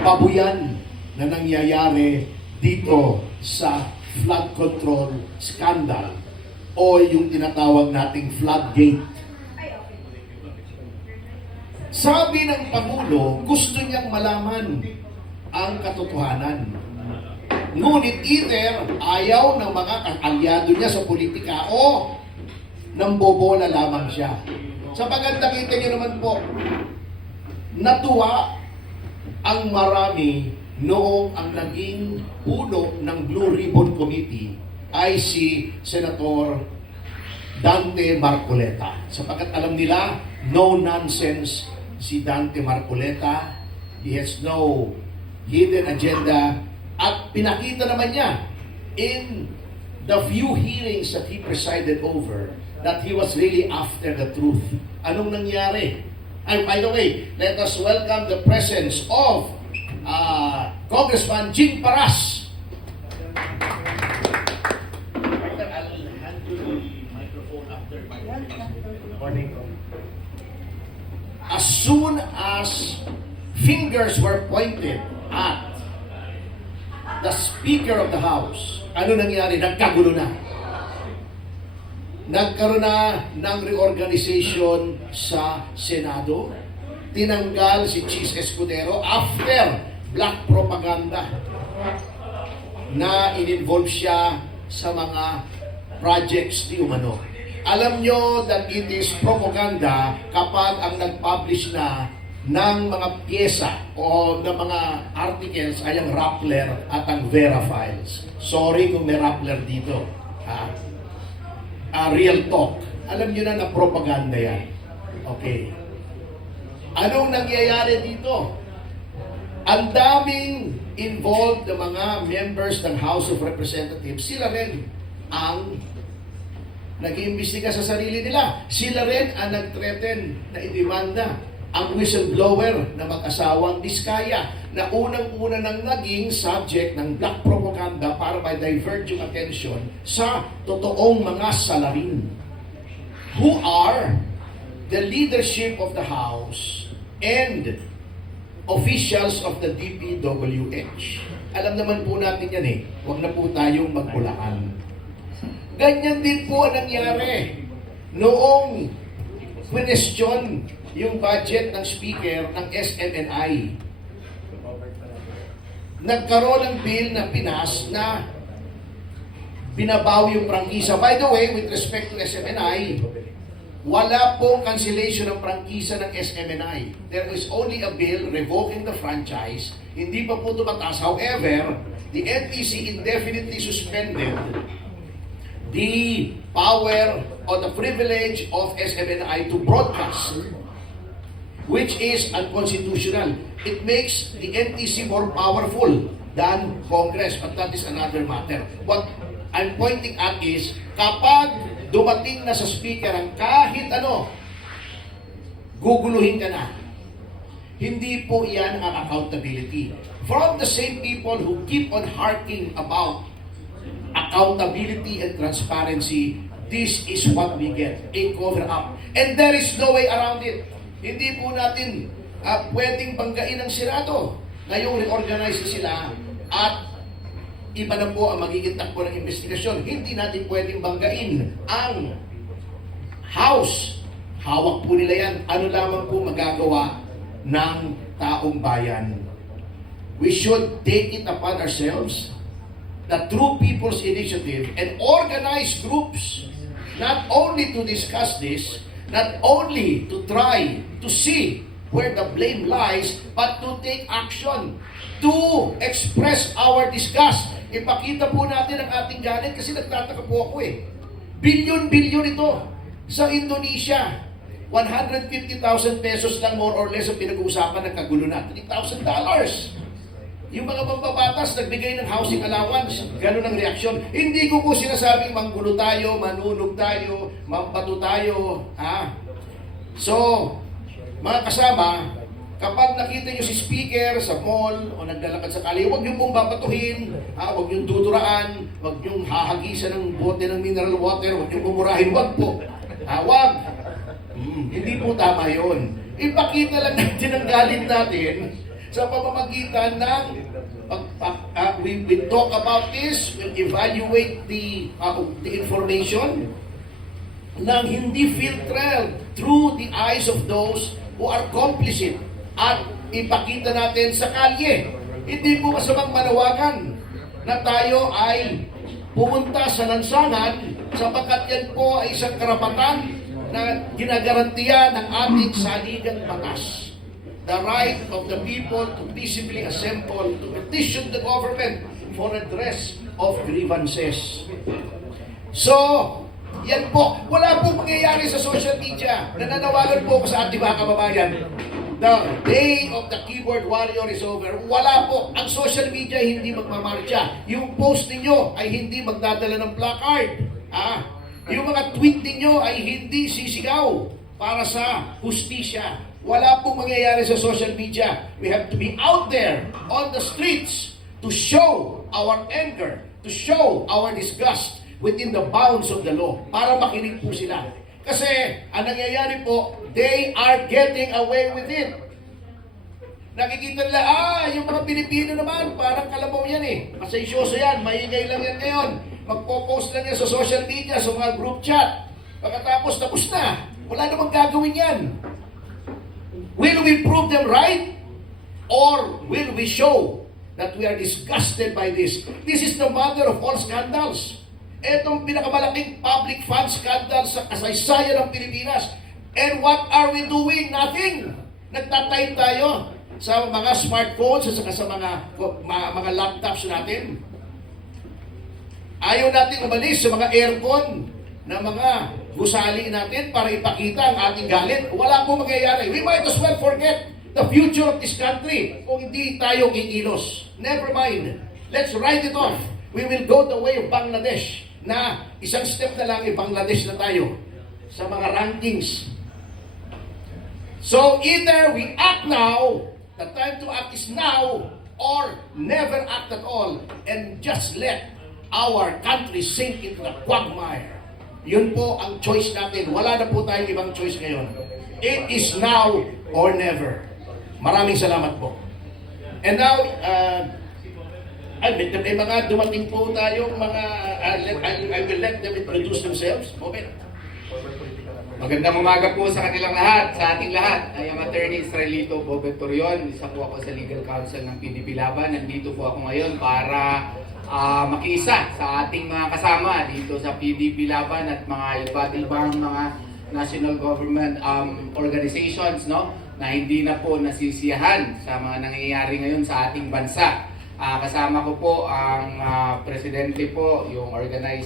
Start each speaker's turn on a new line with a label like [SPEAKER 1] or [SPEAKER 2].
[SPEAKER 1] babuyan na nangyayari dito sa flood control scandal o yung tinatawag nating floodgate. Sabi ng Pangulo, gusto niyang malaman ang katotohanan. Ngunit either ayaw ng mga kaalyado niya sa politika o nang bobola lamang siya. Sa paganda kita niyo naman po, natuwa ang marami noong ang naging puno ng Blue Ribbon Committee ay si Senator Dante Marcoleta. Sapagkat alam nila, no nonsense si Dante Marcoleta. He has no hidden agenda. At pinakita naman niya in the few hearings that he presided over that he was really after the truth. Anong nangyari? And by the way, let us welcome the presence of uh, Congressman Jing Paras. As soon as fingers were pointed at the Speaker of the House, ano nangyari? Nagkagulo na. Nagkaroon na ng reorganization sa Senado. Tinanggal si Chis Escudero after black propaganda na in-involve siya sa mga projects di umano. Alam nyo that it is propaganda kapag ang nag-publish na ng mga pyesa o ng mga articles ay ang Rappler at ang Vera Files. Sorry kung may Rappler dito. Ha? Ah, real talk. Alam nyo na na propaganda yan. Okay. Anong nangyayari dito? Ang daming involved na mga members ng House of Representatives, sila rin ang nag-iimbestiga sa sarili nila. Sila rin ang nag-threaten na idemanda ang whistleblower na mag-asawang Diskaya na unang-una nang naging subject ng black propaganda para ma-divert yung attention sa totoong mga salarin who are the leadership of the House and officials of the DPWH. Alam naman po natin yan eh, huwag na po tayong magbulaan. Ganyan din po ang nangyari noong question yung budget ng speaker ng SMNI. Nagkaroon ng bill na Pinas na binabawi yung prangkisa. By the way, with respect to SMNI, wala pong cancellation ng prangkisa ng SMNI. There is only a bill revoking the franchise. Hindi pa po tumataas. However, the NTC indefinitely suspended the power or the privilege of SMNI to broadcast, which is unconstitutional. It makes the NTC more powerful than Congress, but that is another matter. What I'm pointing at is, kapag dumating na sa speaker ang kahit ano, guguluhin ka na. Hindi po yan ang accountability. From the same people who keep on harking about accountability and transparency, this is what we get, a cover-up. And there is no way around it. Hindi po natin uh, pwedeng banggain ang Senado. Ngayong reorganize sila at iba na po ang magiging takbo ng investigasyon. Hindi natin pwedeng banggain ang House. Hawak po nila yan. Ano lamang po magagawa ng taong bayan. We should take it upon ourselves the True People's Initiative and organize groups not only to discuss this, not only to try to see where the blame lies, but to take action, to express our disgust. Ipakita po natin ang ating galit kasi nagtataka po ako eh. Bilyon-bilyon ito sa Indonesia. 150,000 pesos lang more or less ang pinag-uusapan ng kagulo na. $3,000 dollars. Yung mga mambabatas, nagbigay ng housing allowance, ganun ang reaksyon. Hindi ko po sinasabing manggulo tayo, manunog tayo, mampato tayo, ha? So, mga kasama, kapag nakita nyo si speaker sa mall o naglalakad sa kali, huwag nyo pong babatuhin, ha? huwag nyo tuturaan, huwag nyo hahagisan ng bote ng mineral water, huwag nyo pumurahin, huwag po. Ha, huwag. Hmm, hindi po tama yon. Ipakita lang natin ang galit natin sa pamamagitan ng pag, pag- ah, we, we talk about this, we'll evaluate the, ah, the information nang hindi filtered through the eyes of those who are complicit at ipakita natin sa kalye. Hindi po kasamang manawagan na tayo ay pumunta sa lansangan sapagkat yan po ay isang karapatan na ginagarantiya ng ating saligang batas. The right of the people to peaceably assemble to petition the government for redress of grievances. So, yan po. Wala pong mangyayari sa social media. Nananawagan po ako sa ating mga kababayan. The day of the keyboard warrior is over. Wala po. Ang social media hindi magmamarcha. Yung post ninyo ay hindi magdadala ng placard. Ah, yung mga tweet ninyo ay hindi sisigaw para sa hustisya. Wala pong mangyayari sa social media. We have to be out there on the streets to show our anger, to show our disgust within the bounds of the law para makinig po sila. Kasi ang nangyayari po, they are getting away with it. Nakikita nila, ah, yung mga Pilipino naman, parang kalabaw yan eh. Masayosyoso yan, maingay lang yan ngayon. Magpo-post lang yan sa social media, sa mga group chat. Pagkatapos, tapos na. Wala namang gagawin yan. Will we prove them right? Or will we show that we are disgusted by this? This is the mother of all scandals. Itong pinakamalaking public fund scandal sa kasaysayan ng Pilipinas. And what are we doing? Nothing. Nagtatime tayo sa mga smartphones at sa mga, mga, mga laptops natin. Ayaw natin umalis sa mga aircon na mga gusali natin para ipakita ang ating galit. Wala po mangyayari. We might as well forget the future of this country kung hindi tayo kikilos. Never mind. Let's write it off. We will go the way of Bangladesh na isang step na lang, eh, Bangladesh na tayo sa mga rankings. So either we act now, the time to act is now, or never act at all and just let our country sink into the quagmire. Yun po ang choice natin. Wala na po tayong ibang choice ngayon. It is now or never. Maraming salamat po. And now, uh, ay, may, may mga dumating po tayong mga, uh, let- I, I will let them introduce themselves. Moment.
[SPEAKER 2] Magandang umaga po sa kanilang lahat, sa ating lahat. I am Attorney Israelito Bobet Torion, isa po ako sa Legal Counsel ng PDP Laban. Nandito po ako ngayon para ah, makiisa sa ating mga kasama dito sa PDP Laban at mga iba't ibang mga national government um, organizations no na hindi na po nasisiyahan sa mga nangyayari ngayon sa ating bansa. Ah, kasama ko po ang ah, presidente po, yung organizer